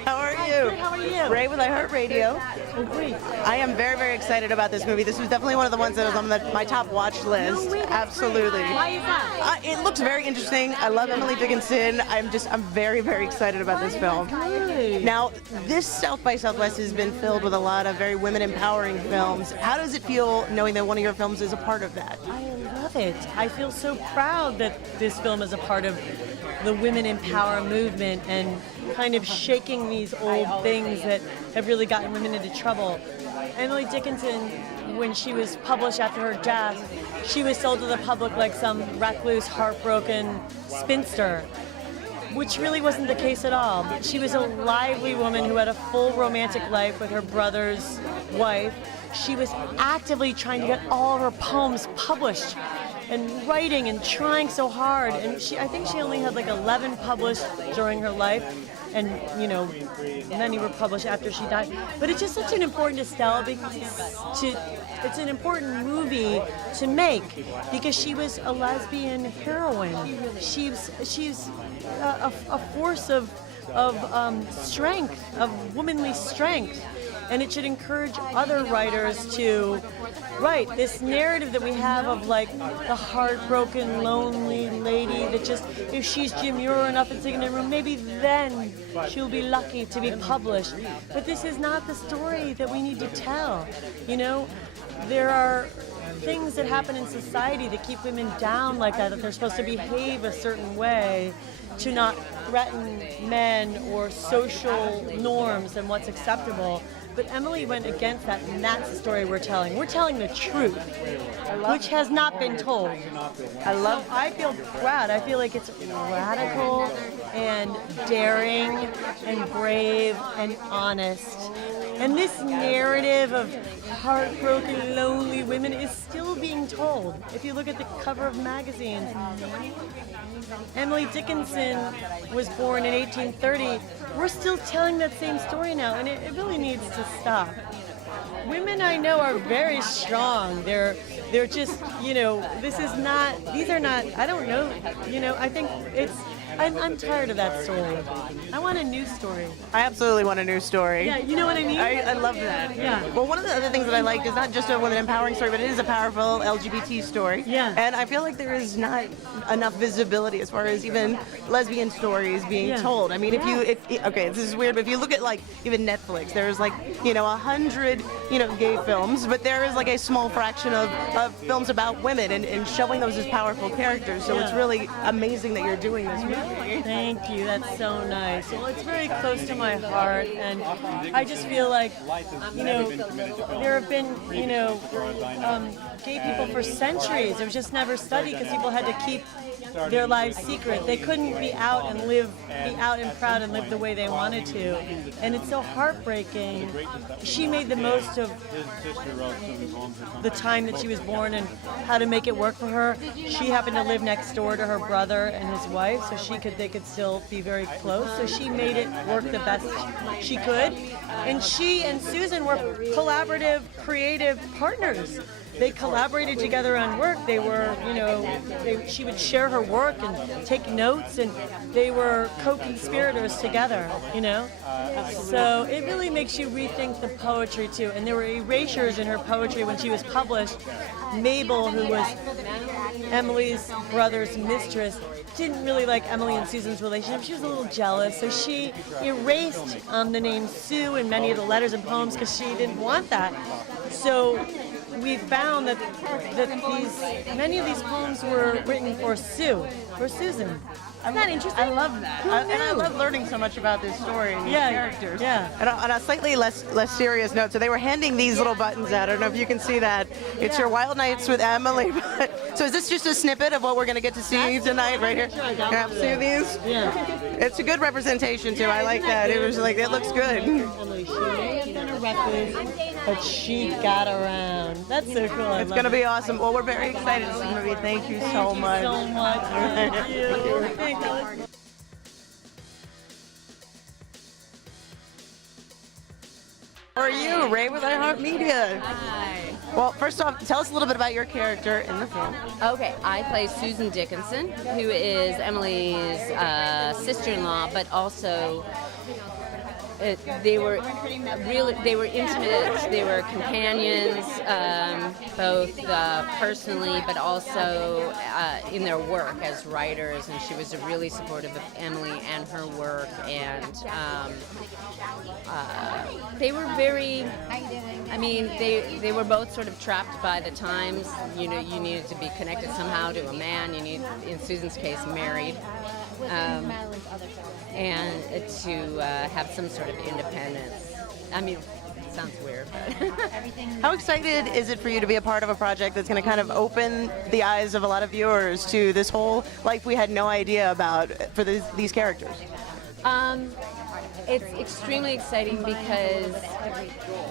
How are you? Good, how are you? Ray with iHeartRadio. Oh, great. I am very, very excited about this movie. This was definitely one of the ones that was on my top watch list. No way, that's Absolutely. great. Why is that? It looks very interesting. I love Emily Dickinson. I'm very, very excited about this film. Good. Now, this South by Southwest has been filled with a lot of very women empowering films. How does it feel knowing that one of your films is a part of that? I love it. I feel so proud that this film is a part of the women in power movement and kind of shaking these old things that have really gotten women into trouble. Emily Dickinson, when she was published after her death, she was sold to the public like some recluse, heartbroken spinster, which really wasn't the case at all. She was a lively woman who had a full romantic life with her brother's wife. She was actively trying to get all of her poems published and writing and trying so hard. And I think she only had like 11 published during her life. And, many were published after she died. But it's just such an important Estelle it's an important movie to make because she was a lesbian heroine. She's a force of strength, of womanly strength. And it should encourage other writers to write this narrative that we have of like the heartbroken, lonely lady that just, if she's demure enough and sitting in a room, maybe then she'll be lucky to be published. But this is not the story that we need to tell. There are things that happen in society that keep women down like that they're supposed to behave a certain way to not threaten men or social norms and what's acceptable. But Emily went against that, and that's the story we're telling. We're telling the truth, which has not been told. I feel proud. I feel like it's radical and daring and brave and honest. And this narrative of heartbroken, lonely women is still being told. If you look at the cover of magazines, Emily Dickinson was born in 1830. We're still telling that same story now, and it really needs to stop. Women I know are very strong. They're just, these are not, I don't know, I think I'm tired of that story. I want a new story. I absolutely want a new story. Yeah, you know what I mean? I love that. Yeah. Well, one of the other things that I like is not just a women empowering story, but it is a powerful LGBT story. Yeah. And I feel like there is not enough visibility as far as even lesbian stories being told. I mean, okay, this is weird, but if you look at like even Netflix, there's like, 100, gay films, but there is like a small fraction of films about women and showing those as powerful characters. So it's really amazing that you're doing this movie. Thank you. That's so nice. Well, it's very close to my heart, and I just feel like, there have been, gay people for centuries. It was just never studied because people had to keep their lives secret. They couldn't be out and proud and live the way they wanted to. And it's so heartbreaking. She made the most of the time that she was born and how to make it work for her. She happened to live next door to her brother and his wife, so they could still be very close. So she made it work the best she could. And she and Susan were collaborative, creative partners. They collaborated together on work. They were, she would share her work and take notes, and they were co-conspirators together, So it really makes you rethink the poetry too. And there were erasures in her poetry when she was published. Mabel, who was Emily's brother's mistress, didn't really like Emily and Susan's relationship. She was a little jealous, so she erased the name Sue in many of the letters and poems because she didn't want that. So we found that many of these poems were written for Sue, for Susan. Isn't that interesting? I love that. And I love learning so much about this story and these characters. Yeah. And on a slightly less serious note, so they were handing these little buttons out. I don't know if you can see that. It's your Wild Nights with Emily. So is this just a snippet of what we're going to get to see tonight right here? Can I see these? Yeah. It's a good representation, too. I like that. It was like, it looks good. Emily, she may have been a recluse, but she got around. That's so cool. It's going to be awesome. Well, we're very excited to see the movie. Thank you so much. Thank you so much. Thank you. Thanks. How are you? Ray with iHeartMedia. Hi. Well, first off, tell us a little bit about your character in the film. Okay, I play Susan Dickinson, who is Emily's sister-in-law, but also they were intimate. They were companions, both personally, but also in their work as writers. And she was really supportive of Emily and her work. And they were very. I mean, they were both sort of trapped by the times. You know, you needed to be connected somehow to a man. You need, in Susan's case, married. And to have some sort of independence. I mean, it sounds weird, but... How excited is it for you to be a part of a project that's going to kind of open the eyes of a lot of viewers to this whole life we had no idea about for these characters? It's extremely exciting because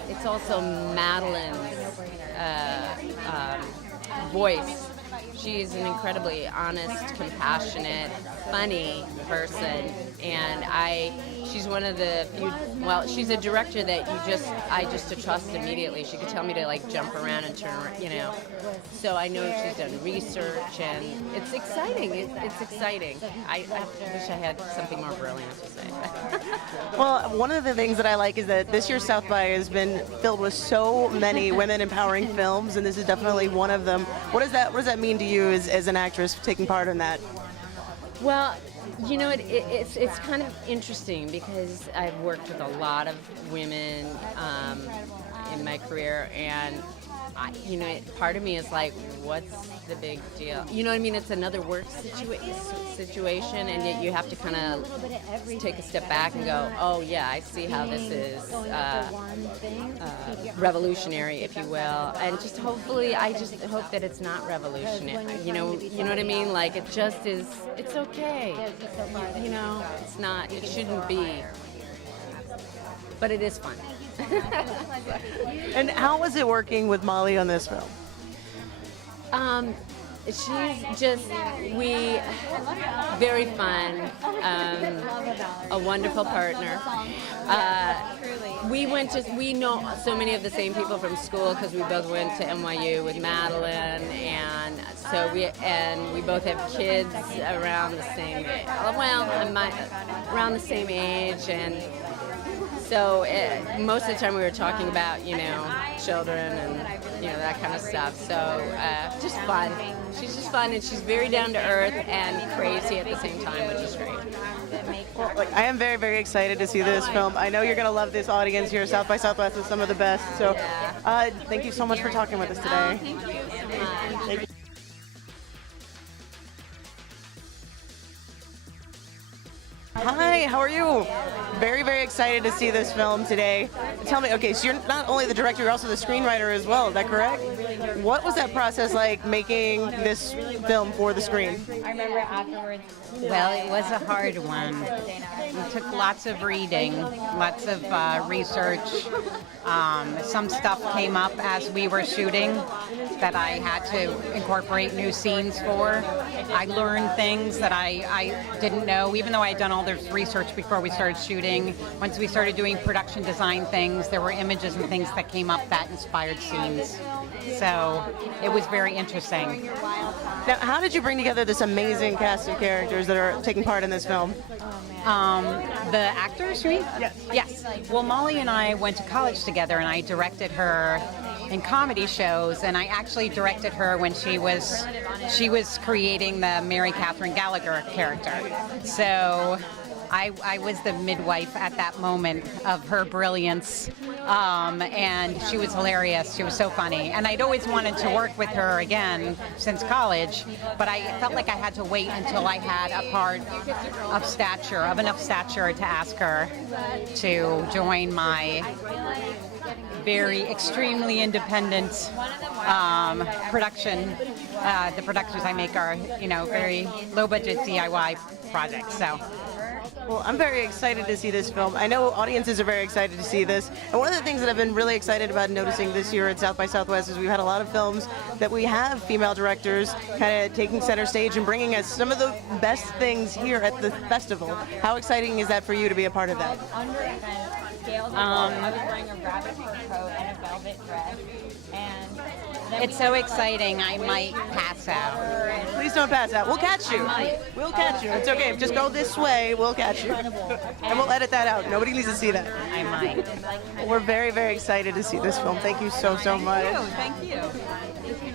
it's also Madeleine's voice. She's an incredibly honest, compassionate, funny person, and she's one of the few, well, she's a director that I just trust immediately. She could tell me to like jump around and turn around, you know. So I know she's done research, and it's exciting. It's exciting. I wish I had something more brilliant to say. Well, one of the things that I like is that this year's South by has been filled with so many women empowering films, and this is definitely one of them. What does that mean to you as an actress taking part in that? Well, you know, it's kind of interesting because I've worked with a lot of women in my career, and part of me is like, what's the big deal? You know what I mean? It's another work situation, and yet you have to kind of take a step back and go, oh yeah, I see how this is revolutionary, if you will, and just hopefully, I just hope that it's not revolutionary. You know what I mean? Like it just is. It's okay. You know, it's not. It shouldn't be. But it is fun. And how was it working with Molly on this film? She's just, very fun, a wonderful partner. We know so many of the same people from school because we both went to NYU with Madeleine, and so we both have kids around the same age. Well, around the same age, and so most of the time we were talking about, children and, that kind of stuff. So just fun. She's just fun, and she's very down to earth and crazy at the same time, which is great. Well, I am very, very excited to see this film. I know you're going to love this audience here. South by Southwest is some of the best. So thank you so much for talking with us today. Thank you so much. Thank you. Hi, how are you? Very, very excited to see this film today. Tell me, okay, so you're not only the director, you're also the screenwriter as well, is that correct? What was that process like making this film for the screen? I remember afterwards. Well, it was a hard one. It took lots of reading, lots of research. Some stuff came up as we were shooting that I had to incorporate new scenes for. I learned things that I didn't know, even though I had done all this research before we started shooting. Once we started doing production design things, there were images and things that came up that inspired scenes. So it was very interesting. Now, how did you bring together this amazing cast of characters that are taking part in this film? The actors, you mean? Yes. Well, Molly and I went to college together, and I directed her in comedy shows, and I actually directed her when she was creating the Mary Catherine Gallagher character. So I was the midwife at that moment of her brilliance, and she was hilarious. She was so funny, and I'd always wanted to work with her again since college, but I felt like I had to wait until I had a part of enough stature to ask her to join my very extremely independent production. The productions I make are, very low-budget DIY projects. So. Well, I'm very excited to see this film. I know audiences are very excited to see this. And one of the things that I've been really excited about noticing this year at South by Southwest is we've had a lot of films that we have female directors kind of taking center stage and bringing us some of the best things here at the festival. How exciting is that for you to be a part of that? I was wearing a rabbit coat and a velvet dress, and It's so exciting. I might pass out. Please don't pass out. We'll catch you. We'll catch you. It's okay. Just go this way. We'll catch you. And we'll edit that out. Nobody needs to see that. I might. We're very, very excited to see this film. Thank you so much. Thank you.